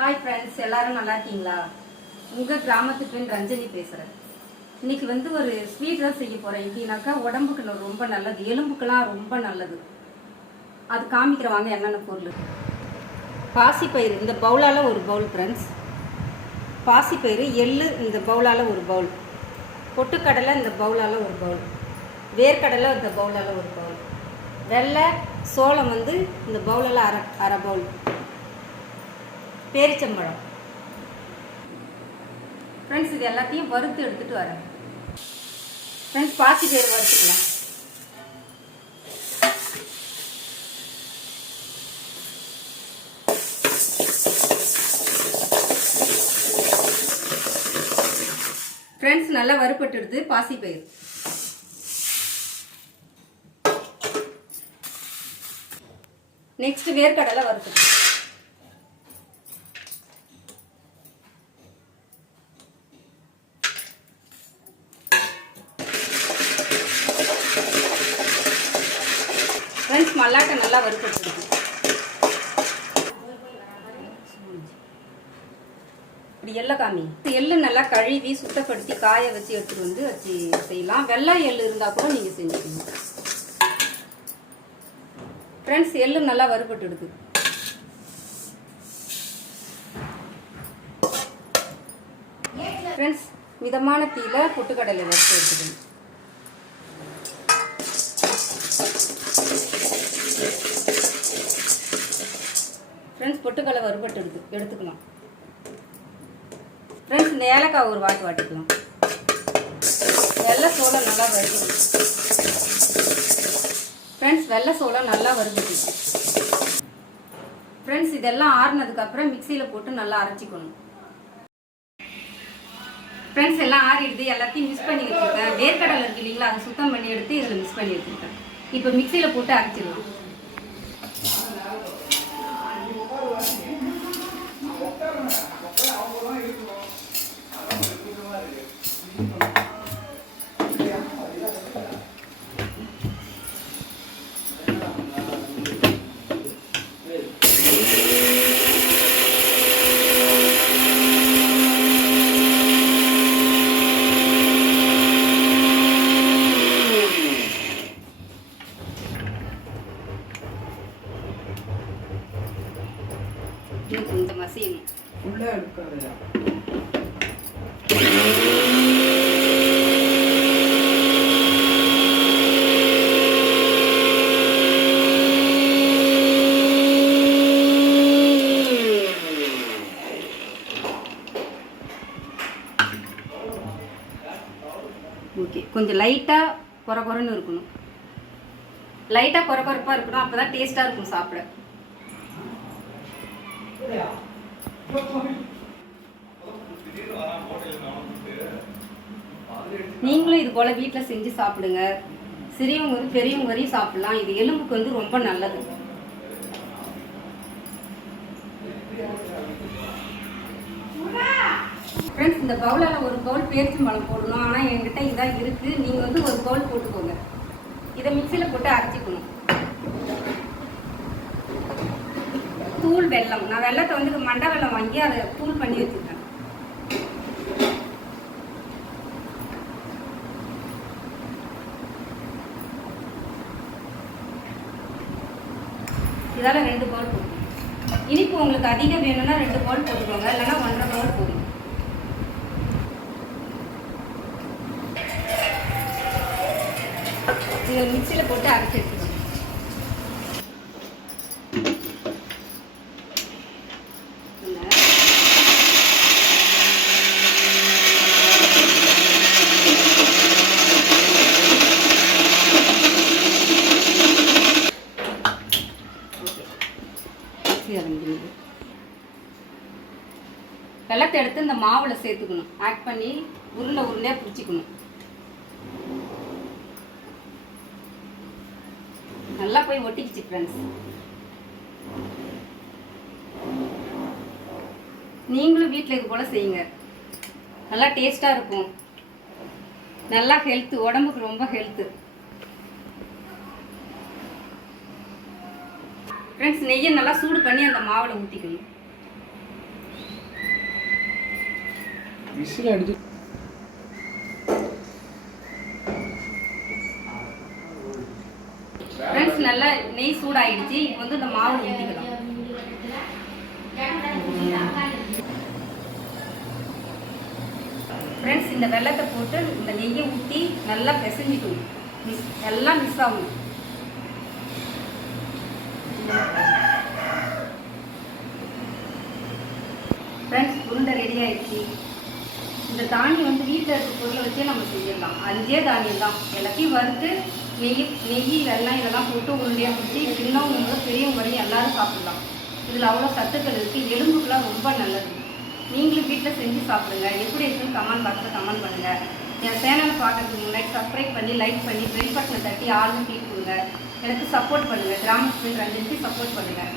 Hi friends, எல்லாரும் நல்லா இருக்கீங்களா? உங்கள் கிராமத்து பெண் ரஞ்சனி பேசுகிறேன். இன்றைக்கி ஒரு ஸ்வீட் தான் செய்ய போகிறேன். எப்படின்னாக்கா உடம்புக்கு ரொம்ப நல்லது, எலும்புக்கெல்லாம் ரொம்ப நல்லது. அது காமிக்கிறவாங்க என்னென்ன பொருள். பாசிப்பயிறு இந்த பவுலால் ஒரு பவுல் ஃப்ரெண்ட்ஸ். பாசிப்பயிறு, எள்ளு இந்த பவுலால் ஒரு பவுல், பொட்டுக்கடலை இந்த பவுலால் ஒரு பவுல், வேர்க்கடலை இந்த பவுலால் ஒரு பவுல், வெள்ளை சோளம் இந்த பவுலால் அரை பவுல், பேரிச்சம்பழம். ஃப்ரெண்ட்ஸ், இது எல்லாத்தையும் வறுத்து எடுத்துகிட்டு வரேன். ஃப்ரெண்ட்ஸ், பாசிப்பயிறு வறுத்துக்கலாம். ஃப்ரெண்ட்ஸ், நல்லா வறுப்பட்டுடுது பாசிப்பயிறு. நெக்ஸ்ட் வேர்க்கடலை வறுத்து. ஃப்ரெண்ட்ஸ், மல்லாட்டை நல்லா வறுப்பட்டுருக்கு. இப்படி எள்ளை காமி. எள்ளு நல்லா கழுவி சுத்தப்படுத்தி காய வச்சு எடுத்துட்டு வச்சு செய்யலாம். வெள்ளை எள்ளு இருந்தால் கூட நீங்கள் செஞ்சுக்கணும். ஃப்ரெண்ட்ஸ், எள்ளு நல்லா வறுப்பட்டுடுது. ஃப்ரெண்ட்ஸ், மிதமான தீயில பொட்டுக்கடலை வறுத்து எடுத்துக்கணும். ஃப்ரெண்ட்ஸ், பொட்டுக்கடலை வறுபட்டு எடுத்துக்கலாம். ஃப்ரெண்ட்ஸ், இந்த ஏலக்காய் ஒரு வாட்டிக்கலாம். வெள்ளை சோளம் நல்லா வறுத்து. ஃப்ரெண்ட்ஸ், வெள்ளை சோளம் நல்லா வறுபட்டு. ஃப்ரெண்ட்ஸ், இதெல்லாம் ஆறுனதுக்கப்புறம் மிக்சியில் போட்டு நல்லா அரைச்சிக்கணும். ஃப்ரெண்ட்ஸ், எல்லாம் ஆறிடுது. எல்லாத்தையும் மிக்ஸ் பண்ணி வச்சுருக்கேன். வேர்க்கடலை இருக்கு இல்லைங்களா, அதை சுத்தம் பண்ணி எடுத்து இதில் மிக்ஸ் பண்ணி வச்சுருக்கேன். இப்போ மிக்சியில் போட்டு அரைச்சிடலாம். கொஞ்சம் மசியணும். ஓகே, கொஞ்சம் லைட்டாக குறன்னு இருக்கணும். லைட்டாக குறப்பாக இருக்கணும். அப்போ தான் டேஸ்ட்டாக இருக்கும் சாப்பிட. நீங்களும் இது போல வீட்டில் செஞ்சு சாப்பிடுங்க. சிறியவங்க பெரியவங்க வரையும் சாப்பிடலாம். இது எலும்புக்கு ரொம்ப நல்லது. ஃப்ரெண்ட்ஸ், இந்த பவுலால் ஒரு பவுல் பேரிச்சம்பழம் போடணும். ஆனால் என்கிட்ட இதான் இருக்குது. நீங்கள் ஒரு பவுல் போட்டுக்கோங்க. இதை மிக்சியில் போட்டு அரைச்சிக்கணும். தூள் வெல்லம். நான் வெள்ளத்தை மண்டை வெல்லம் வாங்கி அதை தூள் பண்ணி வச்சுருக்கேன். இதால் 2 பவுல் போடுங்க. இனிப்பு உங்களுக்கு அதிகம் வேணும்னா 2 பவுல் போட்டுக்கோங்க, இல்லைன்னா 1.5 பவுல் போடுங்க. இதை மிக்சியில் போட்டு அரைச்சி எடுத்துக்கோங்க. வெள்ளத்தை எடுத்து இந்த மாவில் சேர்த்துக்கணும். ஆட் பண்ணி உருண்டையாக பிடிச்சிக்கணும். நல்லா போய் ஒட்டிக்கிச்சு ஃப்ரெண்ட்ஸ். நீங்களும் வீட்டில் இது போல் செய்யுங்க. நல்லா டேஸ்ட்டாக இருக்கும். நல்லா ஹெல்த்து, உடம்புக்கு ரொம்ப ஹெல்த்து. ஃப்ரெண்ட்ஸ், நெய்யை நல்லா சூடு பண்ணி அந்த மாவில் ஊற்றிக்கணும். விசில் அடிச்சு ஃப்ரெண்ட்ஸ் நல்லா நெய் சூடாயிடுச்சு. இப்போ வந்து இந்த மாவு ஊற்றிக்கலாம். ஃப்ரெண்ட்ஸ் இந்த வெள்ளத்தை போட்டு இந்த நெய்யை ஊற்றி நல்லா பிசைஞ்சிக்கணும். எல்லாம் மிஸ் ஆகணும். ஃப்ரெண்ட்ஸ் உருண்டை ரெடி ஆயிடுச்சு. இந்த தானியம் வந்து வீட்டில் இருக்க பொருளை வச்சே நம்ம செஞ்சிடலாம். 5 தானியம் தான். எல்லாத்தையும் வறுத்து நெய் வெல்லம் இதெல்லாம் போட்டு உருண்டையாக பிடிச்சி சின்னவங்க பெரியவங்க வரையும் எல்லாரும் சாப்பிடலாம். இதில் அவ்வளோ சத்துக்கள் இருக்குது. எலும்புக்கெல்லாம் ரொம்ப நல்லது. நீங்களும் வீட்டில் செஞ்சு சாப்பிடுங்க. எப்படி இருக்குன்னு கமெண்ட் பாக்ஸில் கமெண்ட் பண்ணுங்கள். என் சேனலை பார்க்கறதுக்கு முன்னாடி சப்ஸ்கிரைப் பண்ணி லைக் பண்ணி பெல் பட்டனை தட்டி ஆளுன்னு கிளிக் கொடுங்க. எனக்கு சப்போர்ட் பண்ணுங்கள். கிராமத்து ரஞ்சனிக்கு சப்போர்ட் பண்ணுங்கள்.